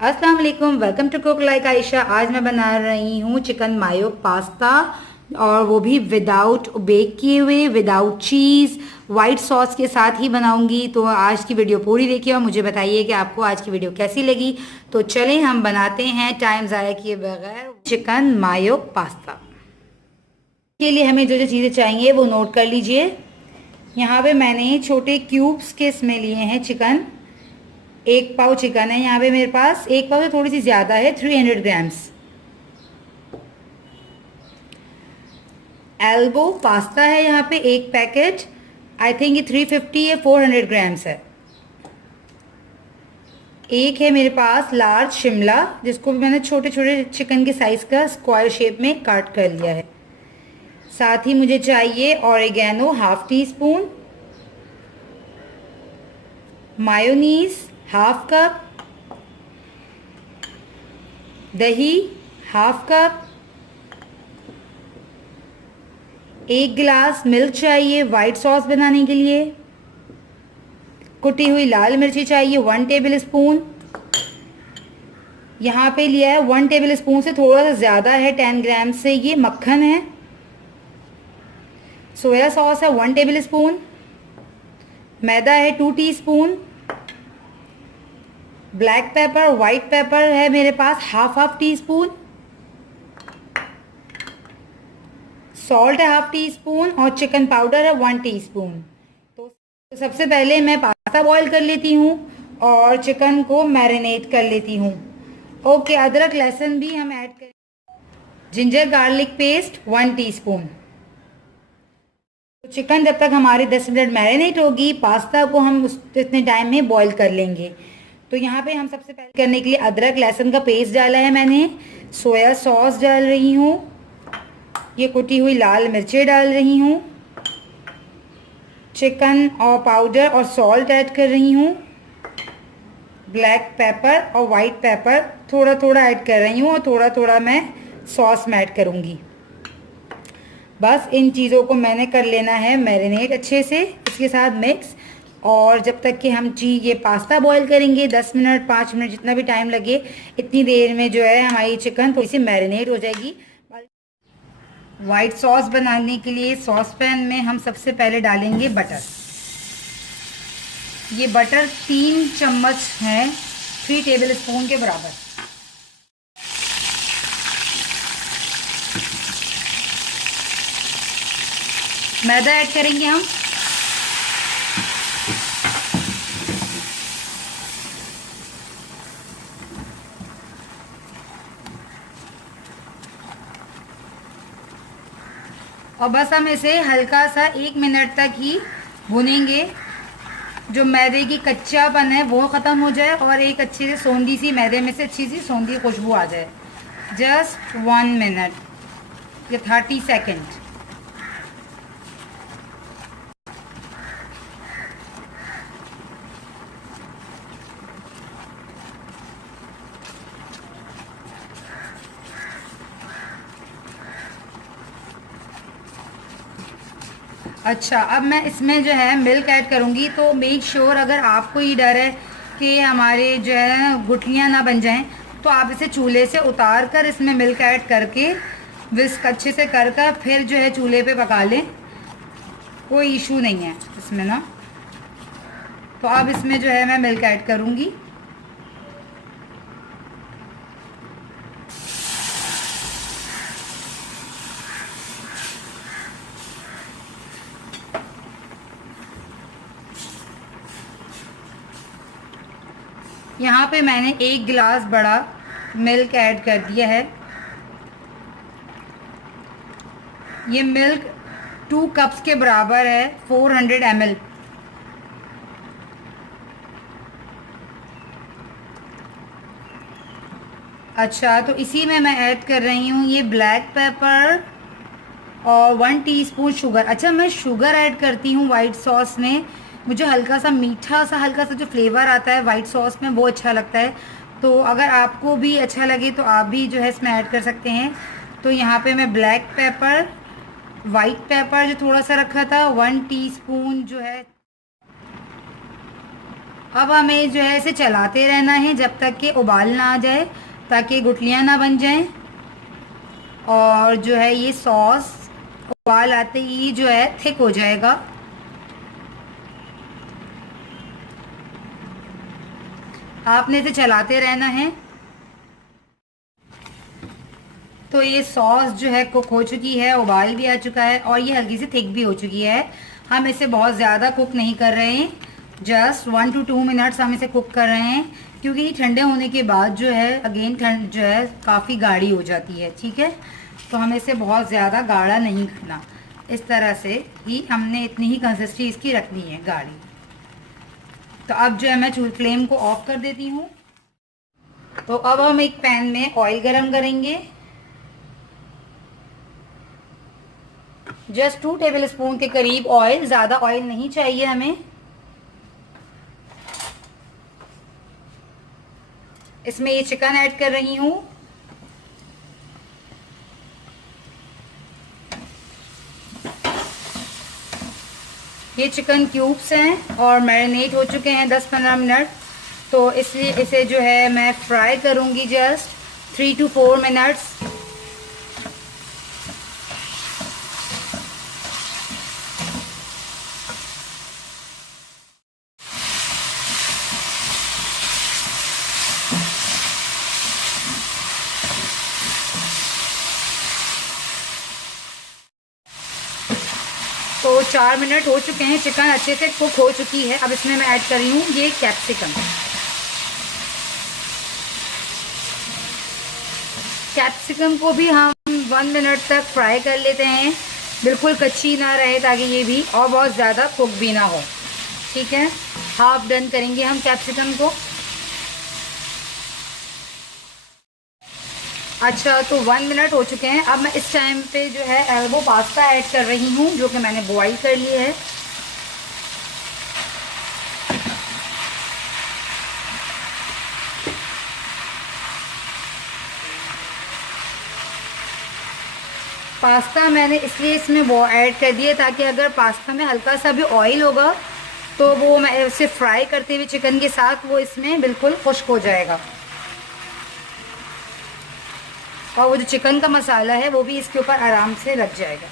अस्सलाम वालेकुम, welcome to cook like Ayesha. आज मैं बना रही हूँ चिकन मायो पास्ता, और वो भी विदाउट बेक किए हुए, विदाउट चीज़, वाइट सॉस के साथ ही बनाऊंगी। तो आज की वीडियो पूरी देखिए और मुझे बताइए कि आपको आज की वीडियो कैसी लगी। तो चलें हम बनाते हैं टाइम ज़ाया किए बगैर चिकन मायो पास्ता। के लिए हमें जो जो चीज़ें चाहिए वो नोट कर लीजिए। यहाँ पे मैंने छोटे क्यूब्स के इसमें लिए हैं चिकन। 1 पाव चिकन है यहाँ पे मेरे पास। 1 पाव से थोड़ी सी ज़्यादा है, 300 ग्राम्स। एल्बो पास्ता है यहाँ पे 1 पैकेट। आई थिंक ये 350 या 400 ग्राम्स है। एक है मेरे पास लार्ज शिमला, जिसको भी मैंने छोटे छोटे चिकन के साइज का स्क्वायर शेप में काट कर लिया है। साथ ही मुझे चाहिए ऑरिगेनो ½ टीस्पून, मायोनीज ½ कप, दही ½ कप, 1 गिलास मिल्क चाहिए वाइट सॉस बनाने के लिए, कुटी हुई लाल मिर्ची चाहिए 1 टेबल स्पून। यहाँ पे लिया है 1 टेबल स्पून से थोड़ा सा ज़्यादा है, 10 ग्राम से ये मक्खन है। सोया सॉस है 1 टेबल स्पून। मैदा है 2 teaspoon. Black pepper, white paper है मेरे पास ½ टीस्पून। सॉल्ट है ½ टीस्पून और चिकन पाउडर है 1 टीस्पून। तो सबसे पहले मैं पास्ता बॉईल कर लेती हूँ और चिकन को मैरिनेट कर लेती हूँ। ओके, अदरक लहसुन भी हम ऐड करें। Ginger garlic paste 1 teaspoon. तो चिकन जब तक हमारी 10 मिनट मैरिनेट होगी, पास्ता को हम इतने टाइम में बॉईल कर लेंगे। तो यहाँ पे हम सबसे पहले करने के लिए अदरक लहसुन का पेस्ट डाला है मैंने। सोया सॉस डाल रही हूँ, ये कुटी हुई लाल मिर्चें डाल रही हूँ, चिकन और पाउडर और सॉल्ट ऐड कर रही हूँ, ब्लैक पेपर और वाइट पेपर थोड़ा थोड़ा ऐड कर रही हूँ, और थोड़ा थोड़ा मैं सॉस में ऐड करूँगी। बस इन चीज़ों को मैंने कर लेना है मैरिनेट अच्छे से इसके साथ मिक्स। और जब तक कि हम ये पास्ता बॉईल करेंगे 10 मिनट 5 मिनट जितना भी टाइम लगे, इतनी देर में जो है हमारी चिकन थोड़ी सी मैरिनेट हो जाएगी। वाइट सॉस बनाने के लिए सॉस पैन में हम सबसे पहले डालेंगे बटर। ये बटर 3 चम्मच है, 3 टेबल स्पून के बराबर। मैदा ऐड करेंगे हम। और बस हम इसे हल्का सा 1 मिनट तक ही भुनेंगे, जो मैदे की कच्चापन है वो ख़त्म हो जाए और एक अच्छी से सौंधी सी मैदे में से अच्छी सी सौंधी खुशबू आ जाए। जस्ट 1 मिनट या 30 सेकेंड। अच्छा, अब मैं इसमें जो है मिल्क ऐड करूँगी। तो मेक श्योर अगर आपको ये डर है कि हमारे जो है गुठलियाँ ना बन जाएं, तो आप इसे चूल्हे से उतार कर इसमें मिल्क ऐड करके विस्क अच्छे से कर फिर जो है चूल्हे पे पका लें, कोई इशू नहीं है इसमें ना। तो अब इसमें जो है मैं मिल्क ऐड करूँगी। यहाँ पे मैंने 1 गिलास बड़ा मिल्क ऐड कर दिया है। ये मिल्क 2 कप्स के बराबर है, 400 ml। अच्छा, तो इसी में मैं ऐड कर रही हूँ ये ब्लैक पेपर और 1 टीस्पून शुगर। अच्छा, मैं शुगर ऐड करती हूँ वाइट सॉस में, मुझे हल्का सा मीठा सा हल्का सा जो फ्लेवर आता है वाइट सॉस में वो अच्छा लगता है। तो अगर आपको भी अच्छा लगे तो आप भी जो है इसमें ऐड कर सकते हैं। तो यहाँ पे मैं ब्लैक पेपर, वाइट पेपर जो थोड़ा सा रखा था 1 टीस्पून जो है, अब हमें जो है इसे चलाते रहना है जब तक कि उबाल ना आ जाए, ताकि गुठलियाँ ना बन जाएं। और जो है ये सॉस उबाल आते ही जो है थिक हो जाएगा। आपने इसे चलाते रहना है। तो ये सॉस जो है कुक हो चुकी है, उबाल भी आ चुका है और ये हल्की सी थिक भी हो चुकी है। हम इसे बहुत ज़्यादा कुक नहीं कर रहे हैं, जस्ट 1 to 2 मिनट्स हम इसे कुक कर रहे हैं, क्योंकि ये ठंडे होने के बाद जो है अगेन ठंड जो है काफ़ी गाढ़ी हो जाती है। ठीक है, तो हमें इसे बहुत ज़्यादा गाढ़ा नहीं करना, इस तरह से ही हमने इतनी ही कंसिस्टेंसी इसकी रखनी है, गाढ़ी। तो अब जो है मैं फ्लेम को ऑफ कर देती हूँ। तो अब हम एक पैन में ऑयल गरम करेंगे। जस्ट 2 टेबलस्पून के करीब ऑयल, ज़्यादा ऑयल नहीं चाहिए हमें। इसमें ये चिकन ऐड कर रही हूँ। ये चिकन क्यूब्स हैं और मैरिनेट हो चुके हैं 10-15 मिनट, तो इसलिए इसे जो है मैं फ्राई करूँगी जस्ट 3 to 4 मिनट्स। तो 4 मिनट हो चुके हैं, चिकन अच्छे से कुक हो चुकी है। अब इसमें मैं ऐड कर रही हूँ ये कैप्सिकम। कैप्सिकम को भी हम 1 मिनट तक फ्राई कर लेते हैं, बिल्कुल कच्ची ना रहे, ताकि ये भी और बहुत ज़्यादा कुक भी ना हो। ठीक है, हाफ डन करेंगे हम कैप्सिकम को। अच्छा, तो 1 मिनट हो चुके हैं। अब मैं इस टाइम पे जो है एल्बो पास्ता ऐड कर रही हूँ, जो कि मैंने बॉईल कर लिया है। पास्ता मैंने इसलिए इसमें वो ऐड कर दिया ताकि अगर पास्ता में हल्का सा भी ऑयल होगा तो वो मैं उसे फ्राई करते हुए चिकन के साथ वो इसमें बिल्कुल खुश्क हो जाएगा, और वो जो चिकन का मसाला है वो भी इसके ऊपर आराम से लग जाएगा।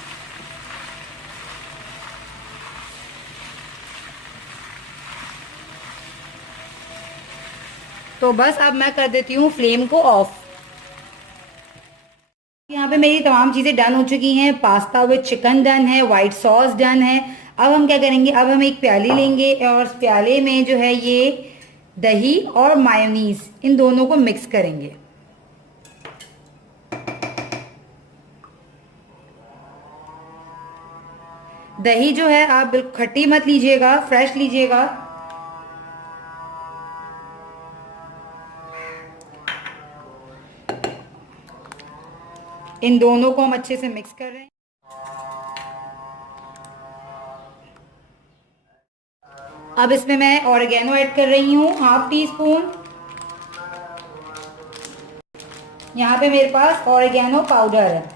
तो बस अब मैं कर देती हूँ फ्लेम को ऑफ। यहाँ पे मेरी तमाम चीज़ें डन हो चुकी हैं। पास्ता विद चिकन डन है, वाइट सॉस डन है। अब हम क्या करेंगे, अब हम एक प्याली लेंगे और उस प्याले में जो है ये दही और मायोनीज, इन दोनों को मिक्स करेंगे। दही जो है आप बिल्कुल खट्टी मत लीजिएगा, फ्रेश लीजिएगा। इन दोनों को हम अच्छे से मिक्स कर रहे हैं। अब इसमें मैं ऑरिगेनो ऐड कर रही हूँ, ½ टीस्पून। यहाँ पे मेरे पास ऑरिगेनो पाउडर है।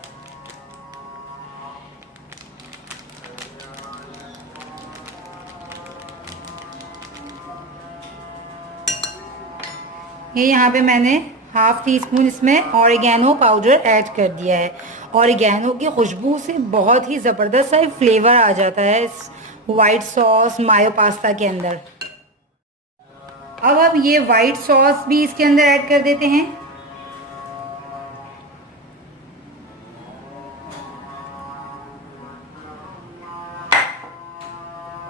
ये यहाँ पे मैंने ½ टीस्पून इसमें ऑरिगेनो पाउडर ऐड कर दिया है। ऑरिगेनो की खुशबू से बहुत ही ज़बरदस्त सा फ्लेवर आ जाता है इस वाइट सॉस मायो पास्ता के अंदर। अब ये वाइट सॉस भी इसके अंदर ऐड कर देते हैं।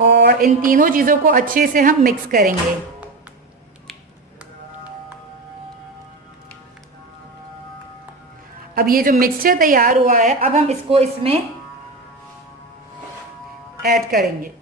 और इन तीनों चीज़ों को अच्छे से हम मिक्स करेंगे। अब ये जो मिक्सचर तैयार हुआ है, अब हम इसको इसमें ऐड करेंगे।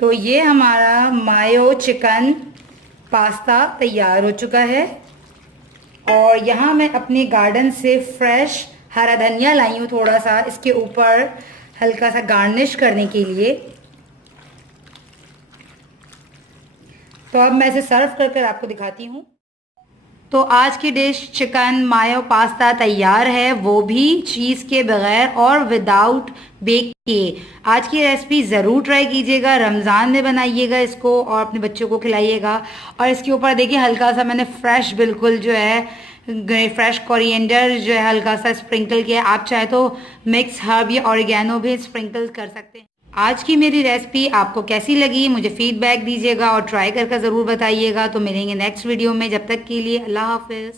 तो ये हमारा मायो चिकन पास्ता तैयार हो चुका है। और यहाँ मैं अपने गार्डन से फ्रेश हरा धनिया लाई हूँ थोड़ा सा इसके ऊपर हल्का सा गार्निश करने के लिए। तो अब मैं इसे सर्व कर कर आपको दिखाती हूँ। तो आज की डिश चिकन मायो पास्ता तैयार है, वो भी चीज़ के बगैर और विदाउट बेक किए। आज की रेसिपी ज़रूर ट्राई कीजिएगा, रमज़ान में बनाइएगा इसको और अपने बच्चों को खिलाइएगा। और इसके ऊपर देखिए हल्का सा मैंने फ्रेश बिल्कुल जो है फ्रेश कोरिएंडर जो है हल्का सा स्प्रिंकल किया। आप चाहे तो मिक्स हर्ब या ऑरिगेनो भी स्प्रिंकल कर सकते हैं। आज की मेरी रेसिपी आपको कैसी लगी मुझे फीडबैक दीजिएगा और ट्राई करके ज़रूर बताइएगा। तो मिलेंगे नेक्स्ट वीडियो में, जब तक के लिए अल्लाह हाफिज़।